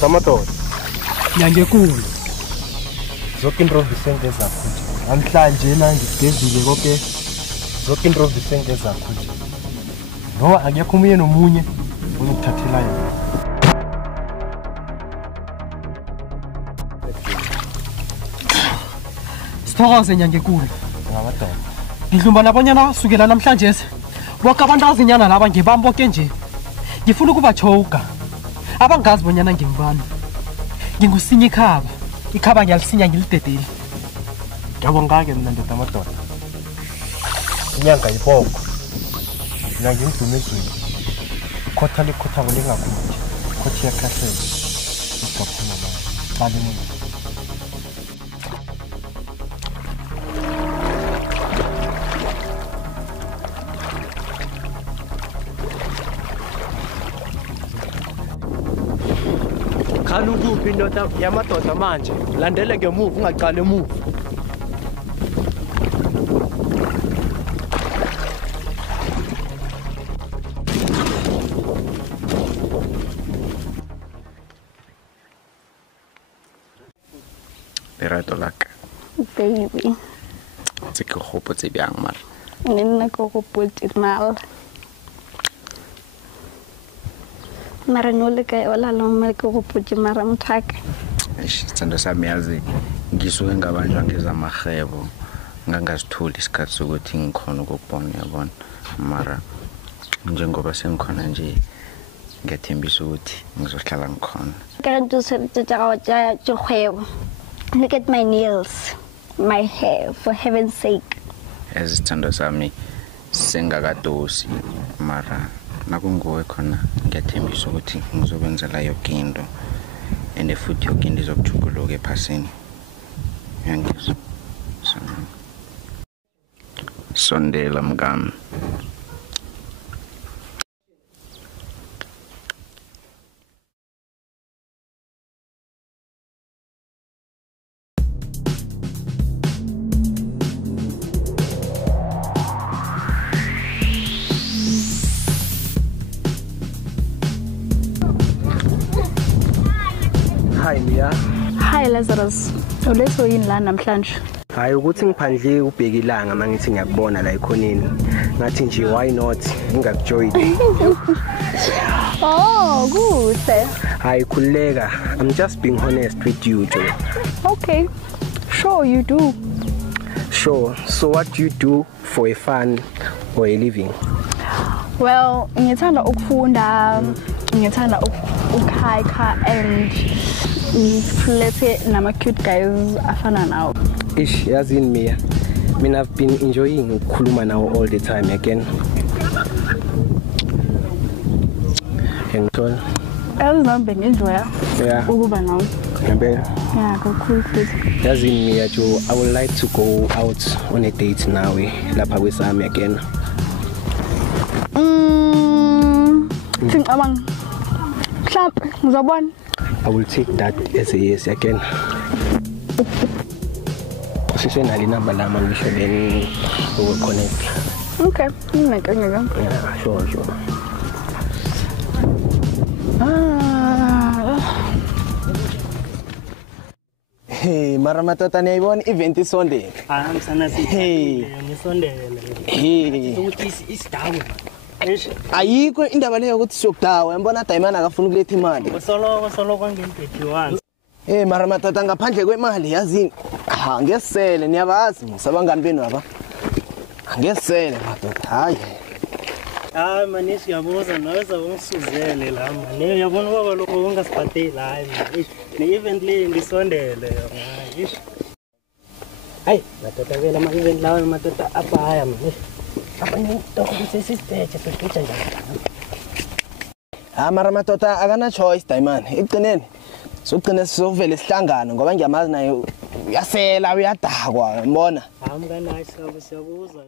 Tomato. Nyangekulu. Zonke into zisenge zakho nje. Namhlanje ngigezile konke. Zonke into zisenge zakho nje. No, akekho umunye nomunye ozokuthathela yona. Sithokoze Nyangekulu. Ngamadoda. Ngidlumba nabonyana sukela namhlanje bonke abantu azinyana laba ngibamboke nje. Ngifuna ukuba choka. Abangazi bonyana ngingibani. Sinyikhaba. Ikhaba ngiyalisinya ngilidedeli. Ngiyabonga ke mina ndoda amadoda. Inyanga yibongo. Mina ngimdume ezweni. Khotha likhotha ngolingakuthi. Khothi yakhahlele. Isigaphuma manje. Bali mina. Ukuphi indoda yamadoda manje landele ngemuva ungaqala emuva Lerato laka baby tse ke gopotse byang mara nna go gopotse mal mara no le ka ola lo me go gopotse mara mthaka isithando sami yazi ngisuke ngabanjwa ngezamahebo ngangazitholi isikhathi sokuthi ngikhona ukubona yabona mara njengoba sengikhona nje ngiyathembisa ukuthi ngizohlala ngikhona kanti usebenzisa jogwebo. Look at my nails, my hair, for heaven's sake. Isithando sami sengakadosi mara nakunguwe khona ngiyathembisa ukuthi ngizokwenzela yonke into and futhi yonke into izokujuguluka ephasini yangizwa sondela mngami Hi Mia. Hi Lazarus. Uletho yini la namhlanje? Hayi ukuthi ngiphandle ubheka ilanga mangithi ngiyakubona la ekhoneni. Ngathi nje why not ngingakujoin. Oh, good. Hayi khuleka. I'm just being honest with you, Joe. Okay. Sure you do. Sure. So what do you do for a fun or a living? Well, ngithanda ukufunda, ngithanda ukuhike and flirty nama cute guys afana nawo. Ish, yazini Mia. Mina I've been enjoying ukukhuluma nawo all the time again. Ngithola. Azambe ngenjoya. Yeah. Ukuba nawo. Ngempela. Yeah, kakhulu futhi. Yazini Mia Joe, I would like to go out on a date nawe lapha kwesami again. Ngicabanga. Mhlawumbe ngizobona. I will take that as a yes again. Usisenali number lama ngisho then we will connect. Okay, ngeke. Yeah, sure. Hey, mara matata niyayibona event isondele. Ngisana sithi. Hey, ngisondele. Hey. Ukuthi isidawu. Ayikho indaba leyo ukuthi siyokudawa yabona Diamond akafuna ukuletha imali. Soloko ngemphethiwana. Hey mara matata ngaphandle kwemali yazini. Ngesele niyabazi musabangani benu aba. Ngesele matata hayi. Hayi manje siyabuza naweza ungisuzele la manje. Uyabona baba lokho ungasiphatheli hayi. Ne-event le ngisondele yona. Hayi matata vela ama-event lawo matata abaya manje. Apanye toko sisiteje sesicha njalo. Mara matata akana choice Diamond. Iqineni. Sogcina sizovela isihlangano ngoba ngiyamazi naye uyasela uyadakwa ngibona. Hamka naye siyabuza.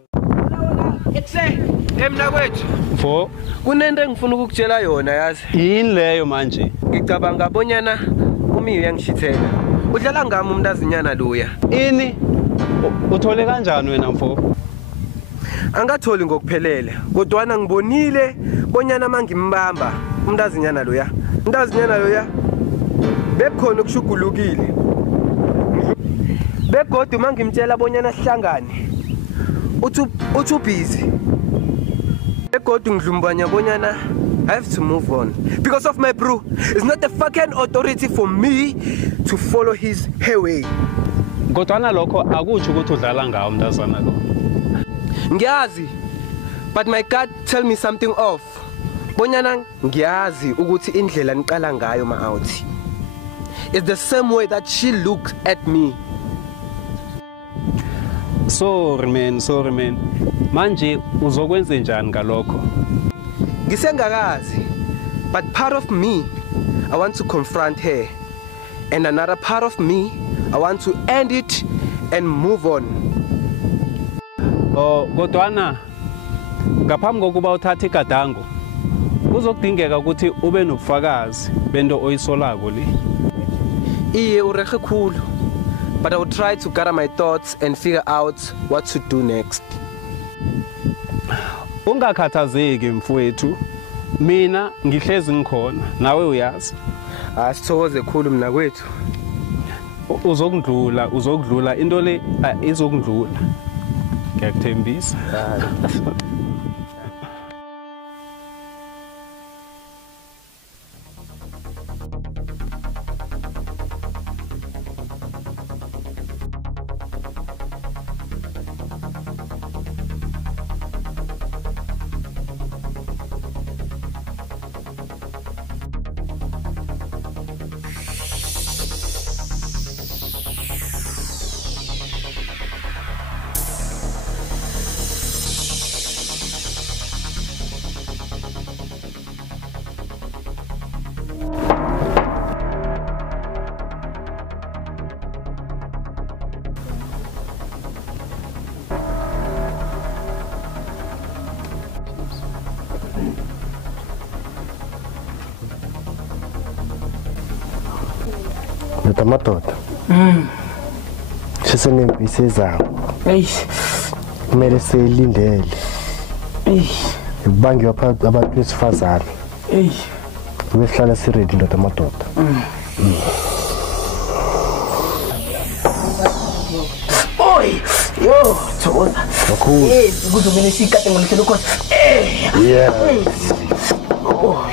Emna kwethu. Mfo, Kunento engifuna ukukutshela yona yazi. yini leyo manje? Ngicabanga bonyana umiyo uyangishithela. Udlala ngami umntazinyana loya. Ini? Uthole kanjani wena mfo? Angatholi ngokuphelele. Kodwana ngibonile bonyana mangimbamba umntazinyana loya. Umntazinyana loya bekukhona ukushugulukile. Begodu mangimtshela bonyana sihlangane. Uthi busy. Begodu ngidlumbanya bonyana I have to move on because of my bro. It's not a fucking authority for me to follow his way. Kodwana lokho akuthi ukuthi udlala ngawo umntazana lo. Ngiyazi, but my gut tell me something off. Bonyana ngiyazi ukuthi indlela niqala ngayo ma-out. It's the same way that she looks at me. Sorry man. Manje uzokwenza njani ngalokho? Ngisengakazi, but part of me I want to confront her, and another part of me I want to end it and move on. Oh, kodwana ngaphambi kokuba uthathe igadango kuzokudingeka ukuthi ube nobufakazi bento oyisolako le. Iye urege khulu, but I will try to gather my thoughts and figure out what to do next. Ungakhathazeki mfowethu, mina ngihlezi ngikhona nawe uyazi. Asithokoze khulu mina kwethu. Uzokudlula into le izokudlula. Ngiyakuthembisa. Madoda. Sisenempi isezayo. Kumele siyilindele. Ubangiwa phakathi abantu besifazane. Besihlala siready ndoda madoda. Oi, yo, thokoza. Kakhulu. Kuzomele sikade ngolithelo khona. Yeah. Oh.